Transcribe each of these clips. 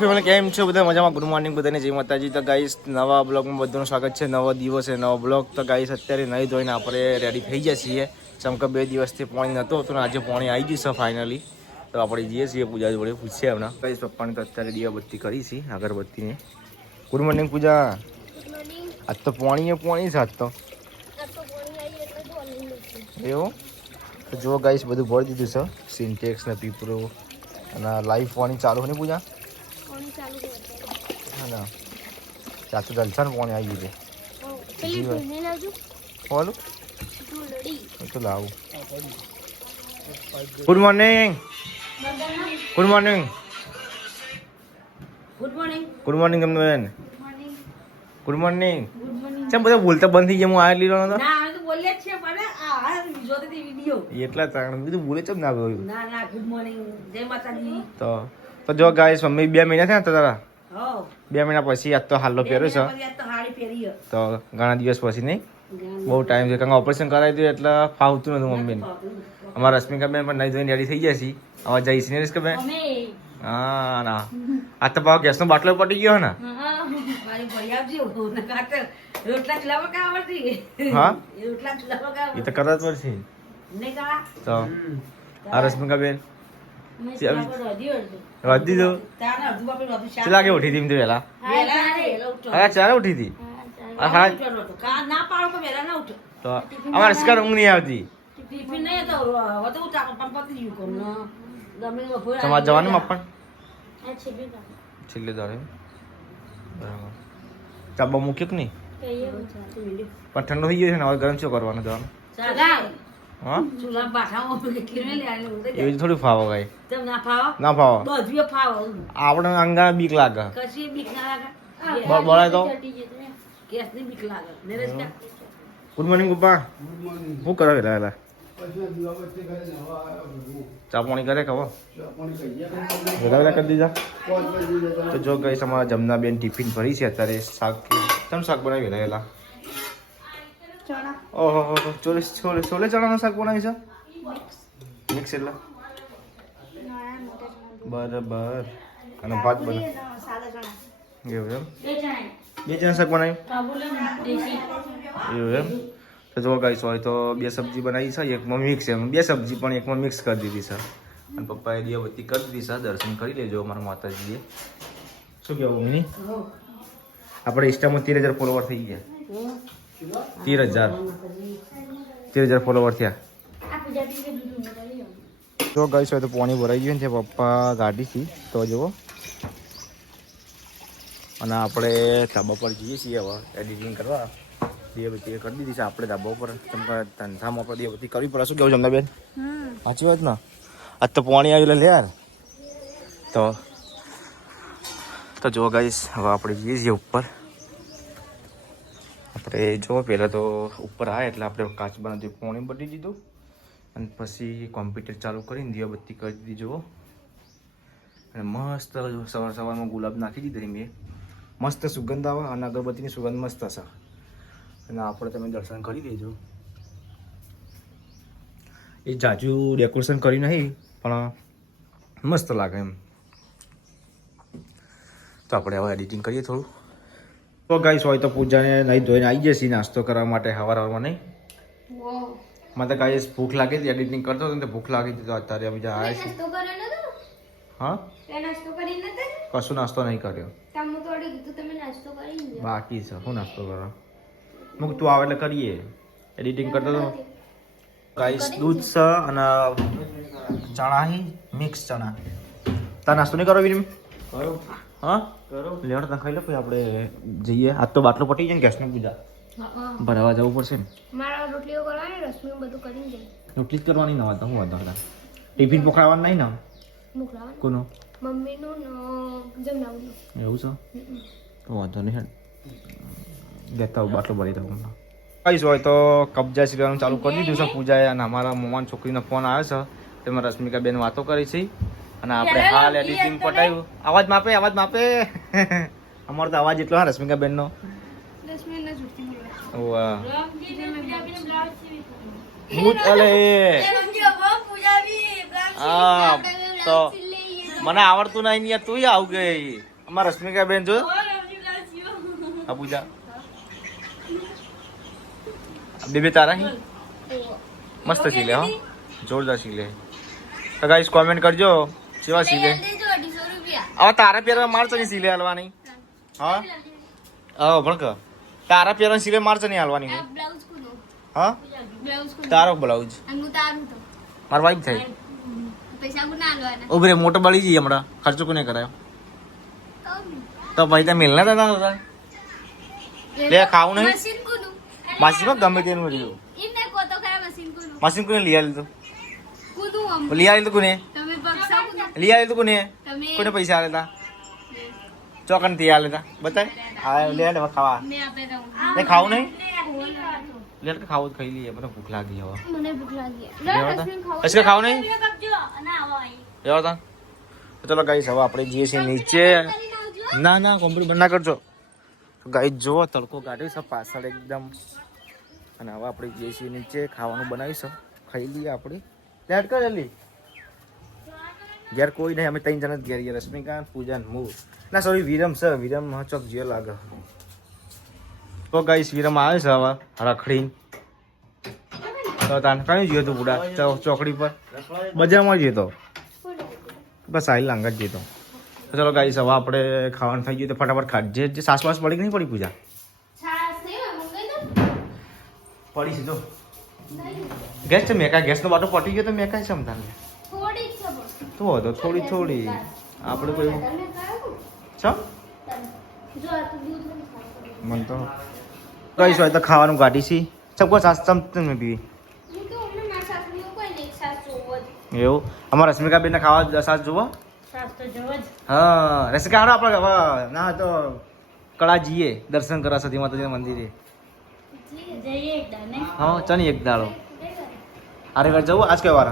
કેમ છો બધા મજામાં? ગુડ મોર્નિંગ બધાને, જય માતાજી. તો ગાઈસ નવા બ્લોગમાં બધાનું સ્વાગત છે. નવો દિવસ છે, નવો બ્લોગ. તો ગાઈસ અત્યારે નહીં ધોઈને આપણે રેડી થઈ ગયા છીએ. ચમકે 2 દિવસથી પાણી નહોતું તો આજે પાણી આવી ગયું છે ફાઇનલી. તો આપણે જઈએ છીએ પૂજા જોડે, પૂછીએ હમણાં. ગાઈસ પપ્પાને તો અત્યારે દીવાબત્તી કરી છે, અગરબત્તીને. ગુડ મોર્નિંગ પૂજા. આજ તો પાણી છે આજ તો. એવું તો જો ગાઈસ બધું ભરી દીધું છે, સિન્ટેક્સ ને પીપરો અને લાઈફ પાણી ચાલુ ને પૂજા. હા ના ત્યાં તો જલસા ને પાણી આવી ગયું છે. તો લાવું. Good morning. Good morning. Good morning. Good morning તમને બેન. Good morning. ચમ બધા બોલતા બંધ થઈ ગયા? હું આ લીધો નતો. ના અમે તો બોલ્યા જ છે પણ આ જોતી વિડિયો એટલા તાણ બીજું બોલે ચમ ના ગયું. ના ના ગુડ મોર્નિંગ, જય માતાજી. તો જો ગાઈસ મમ્મી 2 મહિના થયા તો તારા. હો 2 મહિના પછી આજ તો હાલો પહેર્યો છે. પછી આ તો હાડી પહેરી તો ઘણા દિવસ પછી નહીં, બહુ ટાઈમ છે. કારણ કે ઓપરેશન કરાવી દીધું એટલે ફાવતું નતું મમ્મીને. અમારા રશ્મિકા બેન પણ નહીં જોઈને રેડી થઈ ગયા છે. હવે જઈશ ને રશ્મિકા બેન. હા ના આ તો ભાવ ગેસનો બાટલો પટી ગયો ને. મારી ભઈ આવજો ને કાટ રોટલા ખલાવા કા આવતી. હા રોટલા ખલાવા કા એ તો કરવા જ પડશે નહીં કા તો. આ રશ્મિકા બેન મેં સાબો રોધી વધી દો. તાના અડધું બાપે રોધી શાક ચલા કે ઉઠી હતી વેલા? વેલા ઉઠો. હા 4 ઉઠી હતી. હા કા ના પાડો કે વેલા ના ઉઠો. તો અમારે શિકાર ઊંઘ નહીં આવતી. ટિફિન નહીં તો હવે તો ઉઠા પંપતી જીવ કોમ ન ગમે બપોર તમારે જવાનું મપ્પણ આ છેબે કા છેલ્લે દાડે બરાબર. ચાબા મૂક્યો કે નહીં? પણ ઠંડો થઈ ગયો છે ને, હવે ગરમ શું કરવાનું જવાનું? હા ચૂલા બાઠામાં કેટલી મે લે એવી થોડી ફાવો ગાય. તેમ ના ફાવો ના ફાવો. બધું ફાવો. આપણે અંગાને બીક લાગે. કશી બીક ના લાગે. બોલાય તો ગેસ ની બીક લાગે. નરેશ કા ગુડ મોર્નિંગ પપ્પા. શું કરો વેલા વેલા? ચા પાણી કરે ખબર વેલા વેલા કરી દીધા. તો જો ગઈ તમારા જમના બેન ટિફિન ભરી છે અત્યારે. શાક કેમ શાક બનાવી વેલા વેલા? ઓહો છોલે ચણાનું શાક બનાવી છે. મિક્સ એટલે બરાબર. અને ભાત બને એવું એમ? 2 જણા શાક બનાવ્યું એવું એમ? તો જો ગાઈસ હોય તો 2 સબ્જી બનાવી છે, એકમાં મિક્સ એમ 2 સબ્જી પણ એકમાં મિક્સ કરી દીધી છે. અને પપ્પાએ દીવાબત્તી કરી દીધી છે. દર્શન કરી લેજો અમારા માતાજીએ. શું કહેવું મિની? આપણે ઇન્સ્ટામાં 13,000 ફોલોવર થઈ ગયા. 13,000 ફોલોવર થયા. જો ગાઈસ હોય તો પાણી ભરાઈ ગયું છે. પપ્પા ગાડીથી તો જુઓ. અને આપણે ધાબા પર જઈએ છીએ હવે એડિટિંગ કરવા. દીવાબત્તી કરી દીધી છે આપણે ધાબા ઉપર. ધંધામાં આપણે દીવાબત્તી કરવી પડે. શું કેવું જમના બેન? સાચી વાત ને? આજ તો પાણી આવેલા લે યાર. તો જો ગાઈસ હવે આપણે જઈએ છીએ ઉપર. આપણે જો પહેલાં તો ઉપર આવ્યા એટલે આપણે કાચ બનાવતી પાણી બટી દીધું અને પછી કોમ્પ્યુટર ચાલુ કરીને દીવાબત્તી કરી દીધી. જુઓ અને મસ્ત સવારમાં ગુલાબ નાખી દીધી મેં. મસ્ત સુગંધ આવે અને અગરબત્તીની સુગંધ મસ્ત હશે. અને આપણે તમે દર્શન કરી લેજો. એ જાજુ ડેકોરેશન કર્યું નહીં પણ મસ્ત લાગે એમ. તો આપણે હવે એડિટિંગ કરીએ થોડું. તો ગાઈસ હોય તો પૂજાને નહીં ધોઈને આવી જશે નાસ્તો કરવા માટે હવારમાં નહીં. મને તો ગાઈસ ભૂખ લાગી હતી, એડિટિંગ કરતો હતો ને ભૂખ લાગી હતી તો અત્યારે અમે આવ્યા છીએ. હા કશું નાસ્તો નહીં કર્યો બાકી છે. શું નાસ્તો કરો? મૂક તું આવે એટલે કરીએ. એડિટિંગ કરતો હતો ગાઈસ. દૂધ છે અને ચણા મિક્સ ચણા. તાર નાસ્તો નહીં કરો વિનમ? હા લેવડ તા ખાઈ લો પછી આપણે જઈએ. આજ તો બાટલો પટી જાય ને ગેસનો પૂજા ભરાવા જવું પડશે ને. રોટલીઓ કરવાની, રસમી બધું કરીને જાય. રોટલી જ કરવાની ન હતા. હું હતા ટિફિન પકડાવવાનું નહીં ને મોકલાવાનું કોનો? મમ્મીનું જમનાનું. એવું છે તો વાંધો નહીં. લેતા આવું બાટલો ભરી દઉં. કહીશ હોય તો કબજા સિરવાનું ચાલુ કરી દીધું છે પૂજાએ. અને અમારા મોમાન છોકરીનો ફોન આવ્યો છે. તેમાં રશ્મિકા બેન વાતો કરી છે અને આપણે હાલ એડિટિંગ પટાવ્યું. અવાજ માપે અમારો તો અવાજ એટલો. હા રશ્મિકા બેન નો હા તો મને આવડતું નહીં તું આવું ગઈ. અમારા રશ્મિકા બેન જો આ પૂજા બે તારા હી મસ્ત સીલે હો જોરદાર સીલે તો ગાઈસ કોમેન્ટ કરજો કેવા સીલે હવે તારા પહેરવા મારતો નહીં સીલે હાલવાની હા હા પણ કે તારા પહેરવા સીલે મારતો નહીં હાલવાની હા તારો બ્લાઉઝ મારા વાઈફ થાય ઉભરે મોટો બળી જઈએ હમણાં ખર્ચો કોને કરાયો તો ભાઈ ત્યાં મિલના હતા લે ખાવું નહીં માસીમાં ગમે તેનું રહ્યું મશીન કોને લઈ આવેલું લઈ આવેલું કોને લઈ આવેલું કોને કોને પૈસા આલેતા ચોકન થી આલેતા બતાય હા લે લે ખાવા લે ખાવું નહીં લે ખાવું ખાઈ લઈએ મને ભૂખ લાગી હવે મને ભૂખ લાગી અસકે ખાવું નહીં એવા તા ચલો ગાઈસ હવે આપણે જઈએ છીએ નીચે ના ના કોમ્પ્લીટ ના કરજો ગાઈસ જો તડકો કાઢ્યો છે પાછળ એકદમ અને હવે આપણે જઈએ છીએ નીચે ખાવાનું બનાવીશું ખાઈ લઈએ આપણે લેટ કર જલ્દી ઘેર કોઈ નહીં અમે ત્રણ જણા જ ઘેર ગયા રશ્મિકાંત પૂજન હું ના સોરી વિરમ સર વિરમ ચોક જે લાગે તો ગાઈસ વિરમ આવે છે હવે રખડીને તો તાન કઈ ગયો તું બુડા ચોકડી પર બજારમાં જઈએ તો બસ આઈ લાંગા જ જઈએ તો ચલો ગાઈસ હવે આપણે ખાવાનું થઈ ગયું તો ફટાફટ ખાજે જે સાસ વાસ પડી કે નહીં પડી પૂજા પડી છે જો ગેસ તો મેકા ગેસનો બાટો પટી ગયો તો મેકાય છે અમદાન તો હતો થોડી થોડી આપણે કોઈ છો મન તો કઈ હોય તો ખાવાનું કાઢી છી સબકો સાસ ચમચમ મેં પીવી એવું અમારા રશ્મિકા બેન ખાવા સાસ જોવો હા રશ્મિકા હારો આપણે હવે ના તો કળા જઈએ દર્શન કરવા સતી માતાજીના મંદિરે હા ચાની એક દાડો અરે વાર જવું આજ કઈ વાર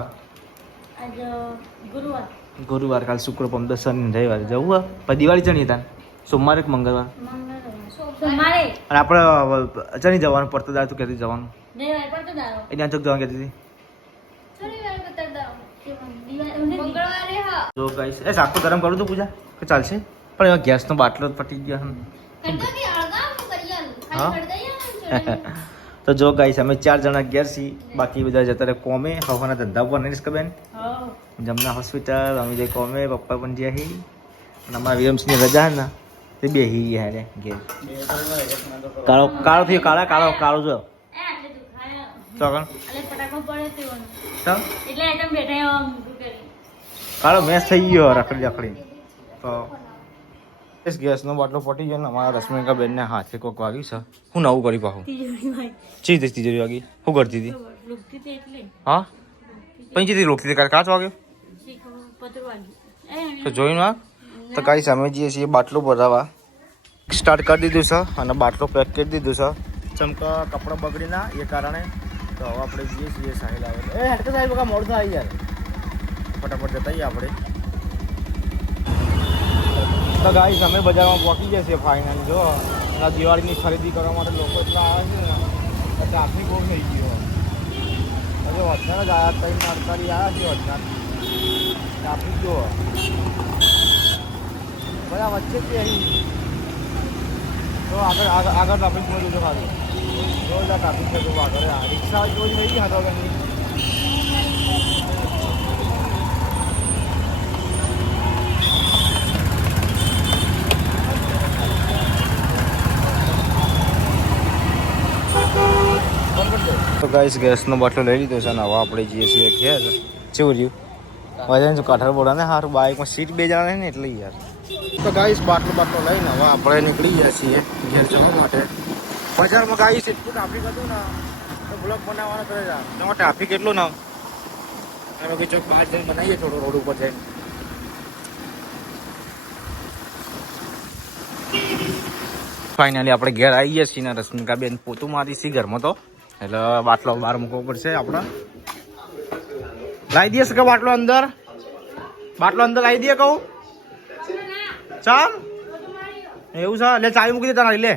ગુરુવાર કાલ શુક્ર પમ શનિ રવિવાર જવું પછી દિવાળી ચણી હતા સોમવારે કે મંગળવાર અને આપણે ચણી જવાનું પડતો દાડ તું કહેતી જવાનું એને આ ચોક જવાનું કહેતી હતી જો ગાઈસ એ શાક તો ગરમ કરું તો પૂજા કે ચાલશે પણ એમાં ગેસનો બાટલો પટી ગયો હા તો જો ગાઈસ અમે 4 જણા ઘેર છીએ બાકી બધા જતા રહે કોમે હવાના ધંધા પર નહીં કે બેન જમના હોસ્પિટલ અમે જે કોમે પપ્પા પણ જ્યાં હી અને અમારા વિરમસિંહની રજા હે ને તે બે હી હારે ઘેર કાળો કાળો થયો કાળો કાળો જો ચોકણ કાળો મેચ થઈ ગયો રખડી તો ગેસનો બાટલો પટી ગયો ને અમારા રશ્મિકા બેનને હાથે કોક વાગ્યું છે હું નવું કરી પાછું ચીજ તિજોરી વાગી શું કરતી હતી હા પંચી રોકતી હતી કાચ વાગ્યો તો જોઈને આ તો કાંઈ સામે જઈએ છીએ બાટલો ભરાવા સ્ટાર્ટ કરી દીધું છે અને બાટલો પેક કરી દીધું છે ચમકા કપડાં બગડી ના એ કારણે તો હવે આપણે જઈએ છીએ સાહેલ આવે એ હેડકે સાહેબ બકા મોડું થાય યાર ફટાફટ જતા આપણે તો ગાઈસ અમે બજારમાં પહોંચી ગયા છીએ ફાઇનલ જો આ દિવાળીની ખરીદી કરવા માટે લોકો એટલા આવે છે ને ટ્રાફિક બહુ થઈ ગયો હજુ વચનાર જ આવ્યા 3:48 આવ્યા છે વચનાર ટ્રાફિક જો બધા વચ્ચે જ અહીં તો આગળ ટ્રાફિક જોયું તો ખાલી રોજ આ ટ્રાફિક છે તો આગળ રિક્ષા જોઈ થઈ ગયા હતા કંઈ તો ગાઈસ ગેસનો બાટલો લઈ લીધો છે અને હવે આપણે જઈએ છીએ ઘેર કેવું રહ્યું વજન કાઠર બોલા ને સારું બાઇકમાં સીટ બે જણા ને એટલે યાર તો ગાઈસ બાટલો લઈને હવે આપણે નીકળી ગયા છીએ ઘેર જવા માટે બજારમાં ગાઈસ એટલું ટ્રાફિક હતું ને તો બ્લોગ બનાવવાનો કરે છે એમાં ટ્રાફિક એટલું ના અમે કે ચોક બહાર જઈને બનાવીએ થોડો રોડ ઉપર જઈને ફાઇનલી આપણે ઘેર આવી ગયા છીએ ને રશ્મિકા બેન પોતું મારી છીએ ઘરમાં તો એટલે બાટલો બહાર મૂકવો પડશે આપણે લાવી દઈએ કે બાટલો અંદર લાવી દઈએ કહું ચાલ એવું છે લે ચાવી મૂકી દે તારા લે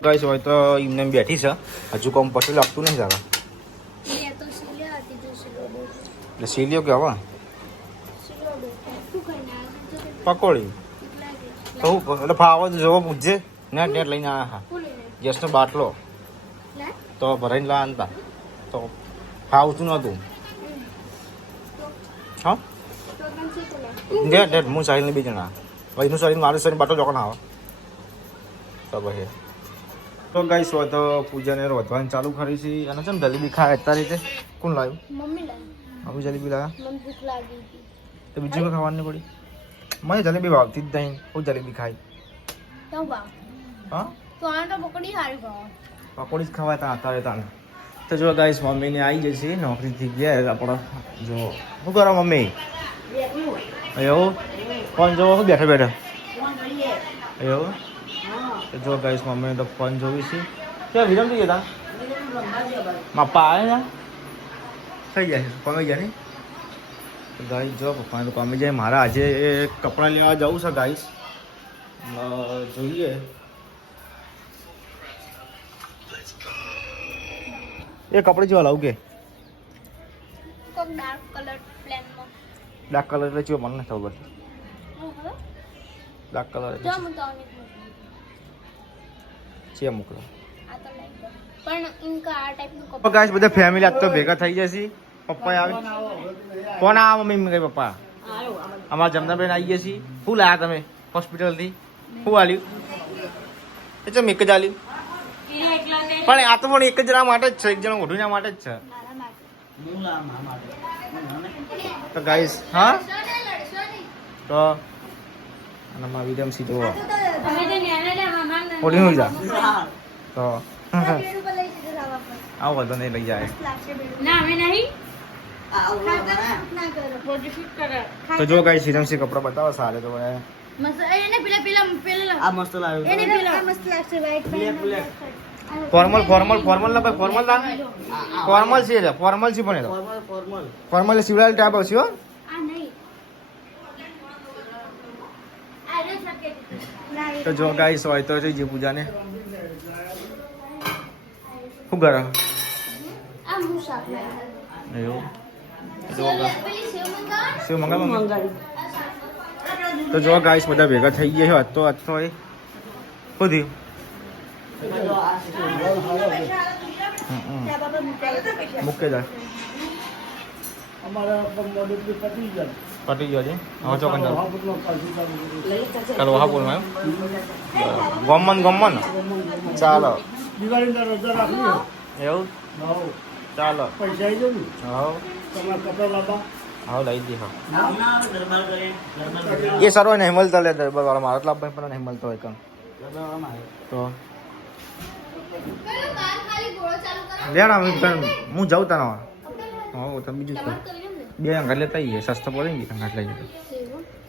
ગાઈસ હોય તો એમને બેઠી છે હજુ કોમ પછી લાગતું નહીં તારા એટલે સીલીઓ કે હવે પકોડી તો એટલે ફાવો તો જોવો પૂછજે નેટ નેટ લઈને આવ્યા હા ગેસનો બાટલો તો ભરાઈને લાવતા તો ફાવતું નહોતું હા નેટ નેટ હું સાહિલને બી જણા ભાઈનું શરીર મારું શરીર બાટલો ચોકન આવે તો પછી તો ગાઈસ તો પૂજાને રોધવાનું ચાલુ કરી છે અને છે ને જલેબી ખાય અત્યારે રીતે કોણ લાવ્યું મમ્મી લાવી હવે જલેબી લાવ્યા મને ભૂખ લાગી હતી તો બીજું કોઈ ખાવાનું પડી મને જલેબી ભાવતી જ નહીં હું જલેબી ખાઈ તો ભાવ હા તો આ તો પકડી સારી ભાવ પકોડી જ ખવાય ત્યાં અત્યારે તાને તો જો ગાઈસ મમ્મીને આવી જશે નોકરીથી ગયા આપણો જો શું કરો મમ્મી એવું ફોન જોવો શું બેઠા બેઠા એવું તો જો ગાઈસ મમ્મીને તો ફોન જોવી છે ક્યાં વિરમ થઈ ગયા પપ્પા આવે ને થઈ જાય કમી જાય નહીં તો ગાઈસ જો પપ્પાને તો કમી જાય મારા આજે કપડાં લેવા જવું છે ગાઈસ જોઈએ એ કપડે જેવા લાવું કે કોક ડાર્ક કલર પ્લેનમાં ડાર્ક કલર એટલે ચેવો મને નથી ખબર ડાર્ક કલર જો એટલે હું તો અનેક મોકલી છે મોકલો આ તો લાઈક પણ ઇનકા આ ટાઈપનું તો કપડાં ગાઈસ બધા ફેમિલી આજ તો ભેગા થઈ જશે પપ્પા આવે કોણ આવે મમ્મી કઈ પપ્પા અમારા જમનાબેન આવી ગયા છીએ શું લાયા તમે હોસ્પિટલથી શું આલ્યું એ ચમ એક જ આલ્યું પણ આ તો પણ એક જણા માટે જ છે એક જણા ઓઢુના માટે જ છે મારા માટે તો ગાઈસ હા તો અને માં વિરમ સીધો ઓઢી હોય જા તો આવો વધો નહીં લઈ જાય તો જો ગાઈસ વિરમસી કપડા બતાવો સારે તો આ મસ્ત લાવ્યો ફોર્મલ ફોર્મલ ફોર્મલ ના ભાઈ ફોર્મલ ના ફોર્મલ છે ફોર્મલ છે પણ ફોર્મલ સિવડાયેલ ટાઈપ આવશે હો તો જો ગાઈસ હોય તો જઈ પૂજાને શું કરે એવું સેવ મંગાવ તો જો ગાઈસ બધા ભેગા થઈ ગયા છે આજ તો એ બધી મૂકે જાય પટી ગયો છે હવે ચોકન ચાલો હા બોલ ગમન ગમન ચાલો એવું ચાલો હા લઈ દે એ સરો નહીં મળતા લે દરબાર વાળા મારા લાભ પણ નહીં મળતો હોય કમ તો લેણા હું જાઉં તાનો હા તો બીજું તો બે અંગાત લેતા આવીએ સસ્તો પડે ને અંગાત લઈ જતો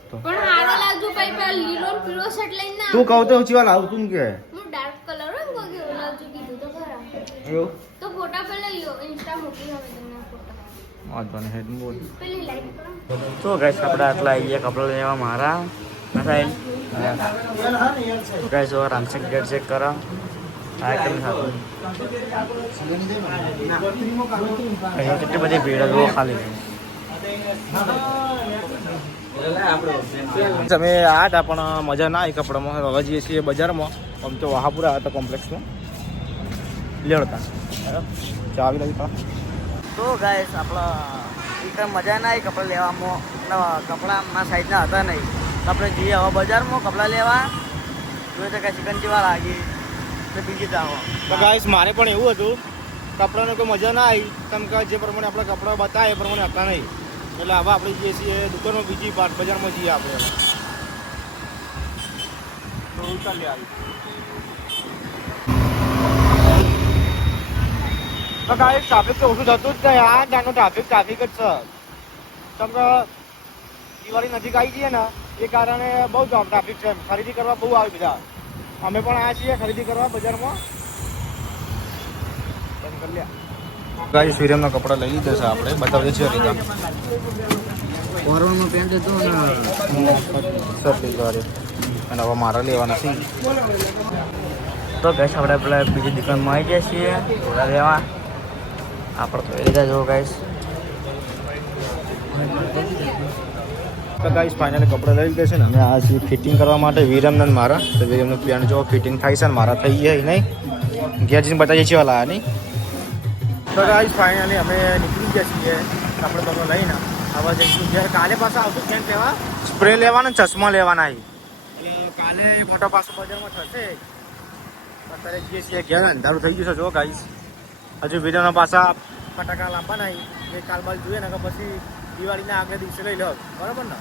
તો પણ હારો લાગજો ભાઈ પેલા લીલો ને પીળો શર્ટ લઈને ના તું કહું તો ચીવા લાવું તું કે હું ડાર્ક કલર હોય ને કોકે લાવજો કીધું તો ખરા એવું તો ફોટા પેલા લ્યો ઇન્સ્ટા મોકલી હવે તમને ફોટા વાંધો નહીં હેડ બોલ પેલી લાઈક કરો તો ગાઈસ આપણે આટલા આવી ગયા કપડા લેવા મારા સાહેબ ગાઈસ હવે રામસેક ગેટ ચેક કરો આ કેમ થતું અહીંયા કેટલી બધી ભીડ જુઓ ખાલી તમે આટા પણ મજા ના આવી કપડામાં હવે જઈએ છીએ બજારમાં આમ તો વહાપુરા હતા કોમ્પ્લેક્સમાં લેવડતા ચાવી લઈ તો ગાઈસ આપણા એકદમ મજા ના આવી કપડાં લેવામાં કપડાં મારા સાઈઝના હતા નહીં તો આપણે જઈએ હવે બજારમાં કપડાં લેવા જોઈએ તો કાંઈ ચિકન જેવા લાગી તો બીજી જાઓ તો ગાઈસ મારે પણ એવું હતું કપડાને કોઈ મજા ના આવી કેમ કે જે પ્રમાણે આપણે કપડાં બતાવે એ પ્રમાણે હતા નહીં એટલે હવે આપણે જઈએ છીએ દુકાનમાં બીજી બજારમાં જઈએ આપણે તો ચાલી આવી તો ગાઈસ ટ્રાફિક તો ઓછું થતું જ નહીં આ નાનો ટ્રાફિક જ છે કેમ કે દિવાળી નજીક આવી જઈએ ને એ કારણે બહુ ટ્રાફિક છે ખરીદી કરવા બહુ આવે બધા અમે પણ આવ્યા છીએ ખરીદી કરવા બજારમાં ગાઈસ વિરમના કપડા લઈ લીધા છે આપણે બતાવીએ છીએ રીતા ફોરવર્ડમાં પેન્ટ હતું ને શર્ટ લીધા અને હવે મારા લેવા નથી તો ગાઈસ આપણે પેલા બીજી દુકાનમાં આવી ગયા છીએ થોડા લેવા આપણે તો લીધા જો ગાઈસ તો ગાઈસ ફાઇનલી કપડાં લઈ લીધા છે ને અમે આ છીએ ફિટિંગ કરવા માટે વિરમનંદ મારા તો વિરમનું પેન્ટ જો ફિટિંગ થાય છે ને મારા થઈ ગયા નહીં ઘેર જઈને બતાવીએ છીએ વાલા નહીં તો ગાઈસ ફાઇનલી અમે નીકળી ગયા છીએ કપડાં બપડા લઈને હવે જઈશું ઘેર કાલે પાછા આવતું કેમ કહેવા સ્પ્રે લેવાના ચશ્મા લેવાના કાલે મોટા પાછો બજારમાં થશે અત્યારે જઈએ છીએ ઘેર અંધારું થઈ ગયું છે જો ગાઈસ હજુ વિડીયોના પાછા ફટાકા લાવવાના એ કાલ બાલ જોઈએ ને કે પછી દિવાળીના આગલા દિવસે લઈ લો બરાબર ને